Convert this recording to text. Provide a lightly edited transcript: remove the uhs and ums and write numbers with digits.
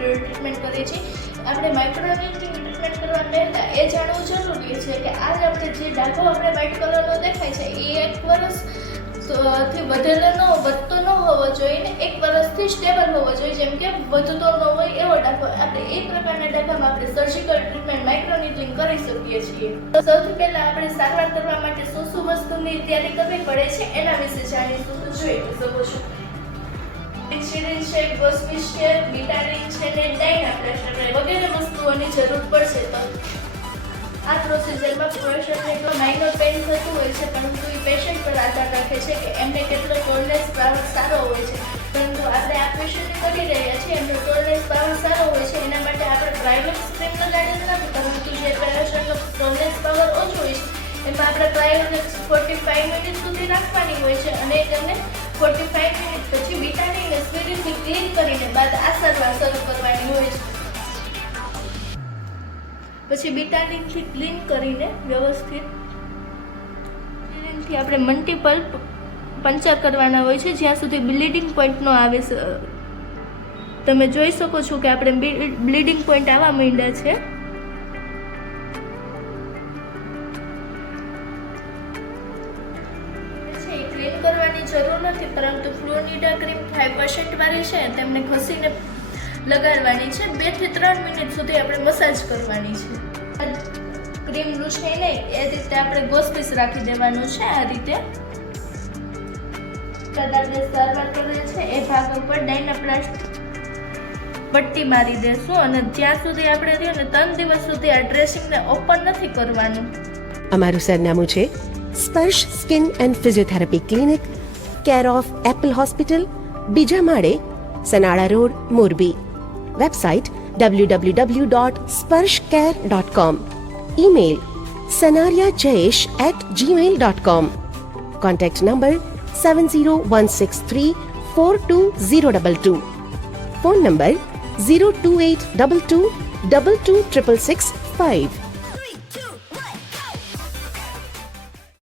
Treatment કરીએ છીએ. આપણે માઇક્રોનિડિંગ ટ્રીટમેન્ટ કરવા પહેલાં એ જાણવું જરૂરી છે કે આજ આપણે જે ડાઘો આપણે વ્હાઇટ કલરનો દેખાય છે એ 1 વર્ષથી વધતો ન હોવો જોઈએ ને 1 વર્ષથી સ્ટેબલ હોવો જોઈએ. જેમ કે વધતો ન હોય એવો ડાઘો. આપણે એ પ્રકારના ડાઘામાં આપણે સર્જિકલ ટ્રીટમેન્ટ માઇક્રોનિડિંગ કરી શકીએ છીએ. તો સૌથી પહેલાં આપણે સારવાર કરવા માટે શું વસ્તુની તૈયારી કરવી પડે છે એના વિશે જાણીશું. તો જોઈ શકો છો સિરિંજ છે, ગોસ્પિસ છે, બીટાડીન છે ને ડાયનાપ્લાસ્ટર વગેરે વસ્તુઓની જરૂર પડશે. તો આ પ્રોસિજરમાં પેશન્ટને તો માઇનર પેઇન થતું હોય છે, પરંતુ એ પેશન્ટ પર આધાર રાખે છે કે એમને કેટલો ટોલરન્સ પાવર સારો હોય છે. પરંતુ આપણે આ પેશન્ટ કરી રહ્યા છીએ એમનો ટોલરન્સ પાવર સારો હોય છે, એના માટે આપણે પ્રાઇવેટ સ્ક્રીન લગાડેલ નથી. પરંતુ જે પેશન્ટનો ટોલરન્સ પાવર ઓછો હોય છે એમાં આપણે પ્રાઇવેટ 45 મિનિટ સુધી રાખવાની હોય છે અને તેમને 45 મિનિટ પછી બીટાડીન સ્પિરિટથી ક્લીન કરીને બાદ આ સારવાર શરૂ કરવાની હોય છે. પછી બીટાડીનથી ક્લીન કરીને વ્યવસ્થિત સિરિંજથી આપણે મલ્ટિપલ પંચર કરવાના હોય છે જ્યાં સુધી બ્લીડિંગ પોઈન્ટ ન આવે. તમે જોઈ શકો છો કે આપણે બ્લીડિંગ પોઈન્ટ આવવા માંડ્યા છે. ક્લીન કરવાની જરૂર નથી, પરંતુ ફ્લુનિડા ક્રીમ 5% વાળી છે તેમને ઘસીને લગાડવાની છે. 2 થી 3 મિનિટ સુધી આપણે મસાજ કરવાની છે. ક્રીમ લૂછે નહીં એ રીતે આપણે ગોસ્પિસ રાખી દેવાનું છે. આ રીતે આપણે સારવાર કરીએ છીએ એ ભાગ ઉપર ડાયનાપ્લાસ્ટ પટ્ટી મારી દેશું અને જ્યાં સુધી આપણે રહ્યો ને 3 દિવસ સુધી આ ડ્રેસિંગને ઓપન નથી કરવાનું. અમારું સરનામું છે સ્પર્શ skin and physiotherapy clinic, care of Apple hospital, બીજા માળે, Sanala road, Morbi. Website www.sparshcare.com. Email sanaryajayesh@gmail.com. Contact number 7016342022. Phone number 02822226665.